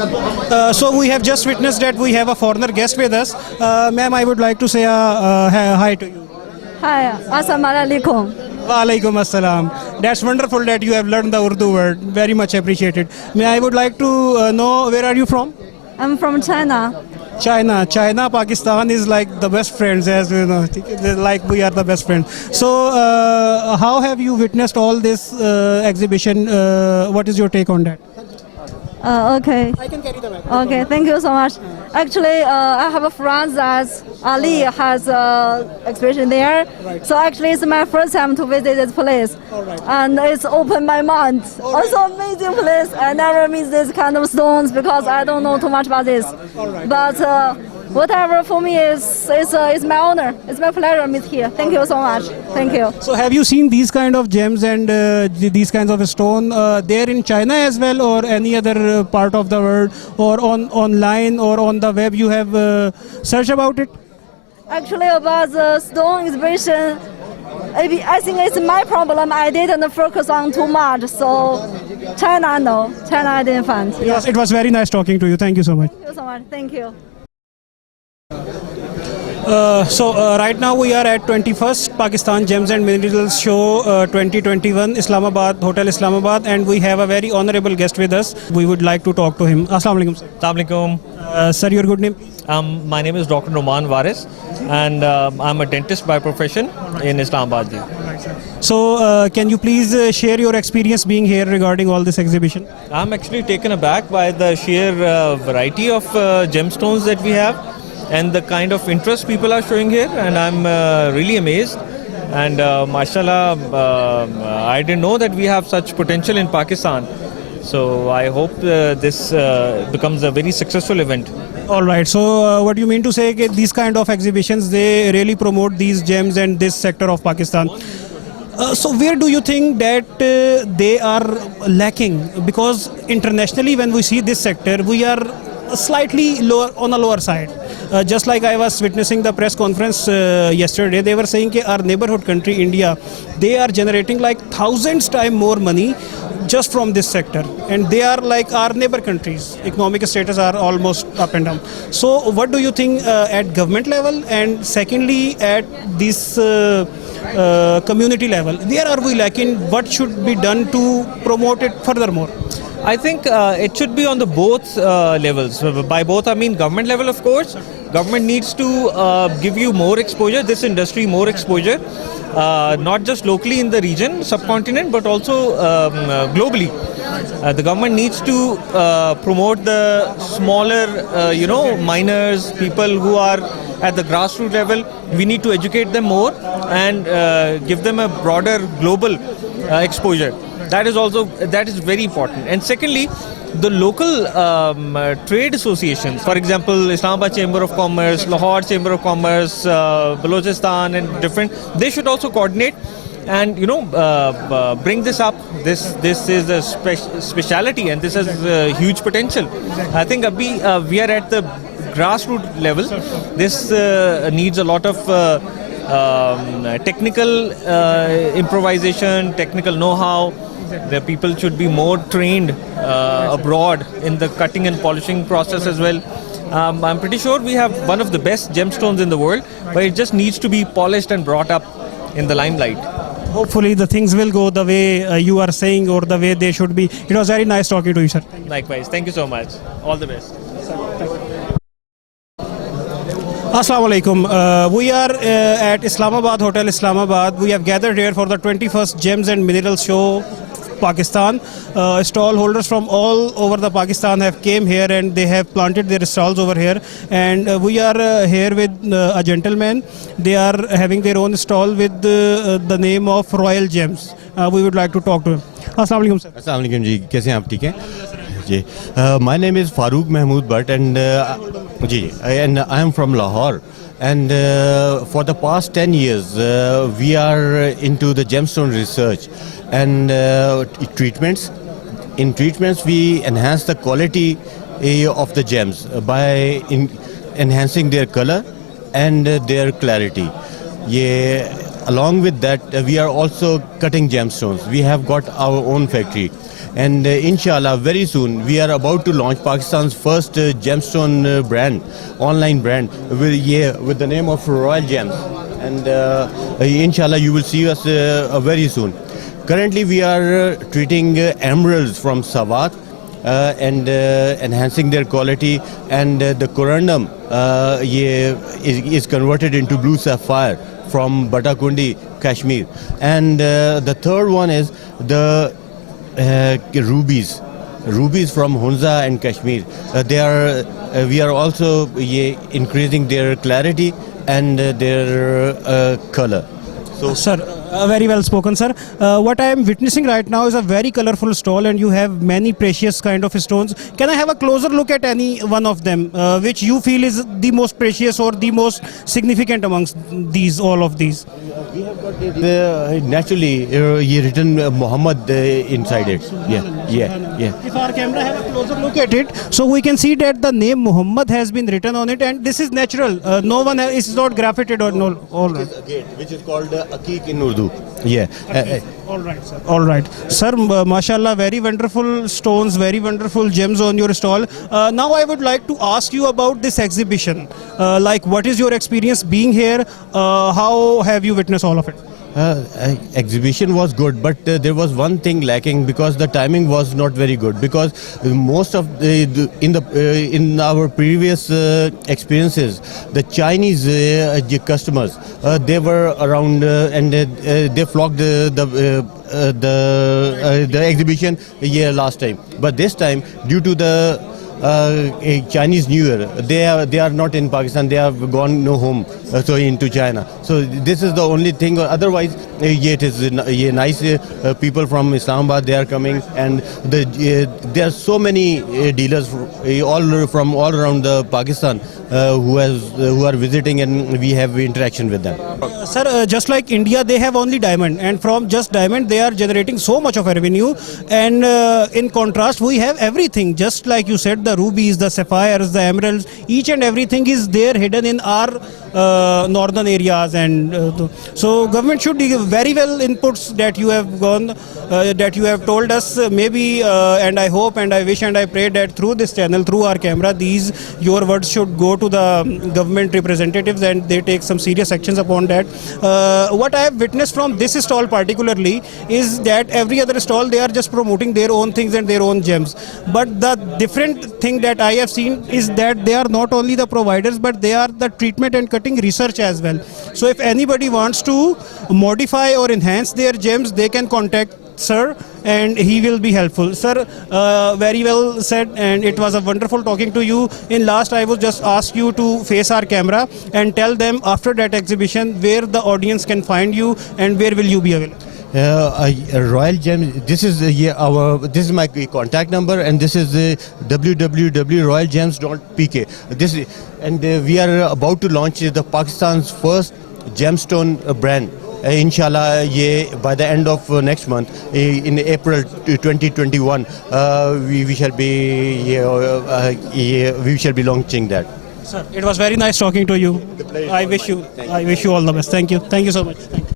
So we have just witnessed that we have a foreigner guest with us. Ma'am, I would like to say hi to you. Hi, assalamu alaikum. Walaikum assalam. That's wonderful that you have learned the Urdu word. Very much appreciated. I would like to know, where are you from? I'm from China. China, Pakistan is like the best friends, as you know, like we are the best friends. So how have you witnessed all this exhibition? What is your take on that? Okay. I can carry the mic. Okay, thank you so much. Actually, I have a friend that Ali has exhibition there. Right. So actually, it's my first time to visit this place. Alright. And it's opened my mind. Also amazing place. I never meet this kind of stones because I don't know too much about this. Alright. But whatever for me is my honor. It's my pleasure to meet here. Thank you so much. Thank you. So have you seen these kind of gems and these kinds of stone there in China as well, or any other part of the world, or online or on the web you have searched about it? Actually, about the stone exhibition, I think it's my problem. I didn't focus on too much. So China, no. China, I didn't find. Yeah. It was very nice talking to you. Thank you so much. Thank you so much. Thank you. So right now we are at 21st Pakistan Gems and Minerals Show 2021, Islamabad, Hotel Islamabad, and we have a very honorable guest with us. We would like to talk to him. Assalamu alaikum, sir. Assalamualaikum. Sir, your good name? My name is Dr. Noman Waris, and I'm a dentist by profession in Islamabad. So can you please share your experience being here regarding all this exhibition? I'm actually taken aback by the sheer variety of gemstones that we have and the kind of interest people are showing here, and I'm really amazed. And mashallah, I didn't know that we have such potential in Pakistan. So I hope this becomes a very successful event. All right. So what do you mean to say that these kind of exhibitions, they really promote these gems and this sector of Pakistan? So where do you think that they are lacking? Because internationally, when we see this sector, we are slightly lower on the lower side. Just like I was witnessing the press conference yesterday, they were saying that our neighborhood country, India, they are generating like thousands times more money just from this sector, and they are like our neighbor countries. Economic status are almost up and down. So what do you think at government level, and secondly at this community level, where are we lacking? What should be done to promote it furthermore? I think it should be on the both levels. By both, I mean government level, of course. Government needs to give you more exposure, this industry more exposure, not just locally in the region, subcontinent, but also globally. The government needs to promote the smaller, miners, people who are at the grassroots level. We need to educate them more and give them a broader global exposure. That is very important. And secondly, the local trade associations, for example, Islamabad Chamber of Commerce, Lahore Chamber of Commerce, Balochistan, and different, they should also coordinate and bring this up. This is a speciality, and this has huge potential. I think we are at the grassroots level. This needs a lot of technical improvisation, technical know-how. The people should be more trained abroad in the cutting and polishing process as well. I'm pretty sure we have one of the best gemstones in the world, but it just needs to be polished and brought up in the limelight. Hopefully the things will go the way you are saying, or the way they should be. It was very nice talking to you, sir. Likewise. Thank you so much. All the best. Assalamu alaikum. We are at Islamabad, Hotel Islamabad. We have gathered here for the 21st Gems and Minerals Show Pakistan. Stall holders from all over the Pakistan have came here, and they have planted their stalls over here. And we are here with a gentleman. They are having their own stall with the name of Royal Gems. We would like to talk to him. Assalamu alaikum, sir. Assalamu alaikum ji, kaise hain aap, theek hai ji? My name is Farooq Mahmood Bhatt, and I am from Lahore. And for the past 10 years, we are into the gemstone research and treatments. In treatments, we enhance the quality of the gems by enhancing their color and their clarity. Along with that, we are also cutting gemstones. We have got our own factory. and inshallah very soon we are about to launch Pakistan's first gemstone brand, online brand with the name of Royal Gems, and inshallah you will see us very soon. Currently we are treating emeralds from Sawat and enhancing their quality, and the corundum is converted into blue sapphire from Batakundi, Kashmir, and the third one is the rubies from Hunza and Kashmir. We are also increasing their clarity and their color. So, Sir, very well spoken, sir. What I am witnessing right now is a very colorful stall, and you have many precious kind of stones. Can I have a closer look at any one of them, which you feel is the most precious or the most significant amongst all of these? we have got naturally written Muhammad inside it. Yeah. If our camera have a closer look at it, so we can see that the name Muhammad has been written on it, and this is natural. No one is not graffited or no. All right. This is a gate which is called Aqiq in Urdu. Yeah. All right, sir. All right, sir. Mashallah, very wonderful stones, very wonderful gems on your stall. Now, I would like to ask you about this exhibition. Like, what is your experience being here? How have you witnessed all of it? Exhibition was good, but there was one thing lacking because the timing was not very good. Because most of in our previous experiences, the Chinese customers they were around and they flocked the exhibition last time. But this time, due to the Chinese New Year, they are not in Pakistan. They have gone home, so into China. So this is the only thing. Otherwise, it is nice. People from Islamabad, they are coming, and there are so many dealers from all around Pakistan who are visiting, and we have interaction with them. Sir, just like India, they have only diamond, and from just diamond, they are generating so much of revenue. And in contrast, we have everything. Just like you said, the rubies, the sapphires, the emeralds, each and everything is there hidden in our northern areas, and so government should give very well inputs that you have that you have told us. Maybe and I hope and I wish and I pray that through this channel, through our camera, your words should go to the government representatives and they take some serious actions upon that. What I have witnessed from this stall particularly is that every other stall, they are just promoting their own things and their own gems, but the different thing that I have seen is that they are not only the providers, but they are the treatment and cutting research as well. So if anybody wants to modify or enhance their gems, they can contact sir and he will be helpful. Sir, very well said, and it was a wonderful talking to you. In last, I would just ask you to face our camera and tell them after that exhibition where the audience can find you and where will you be available. Royal Gems. This is this is my contact number, and this is www.royalgems.pk. And we are about to launch the Pakistan's first gemstone brand. Inshallah, by the end of next month, in April 2021, we shall be launching that. Sir, it was very nice talking to you. I wish you all the best. Thank you so much. Thank you.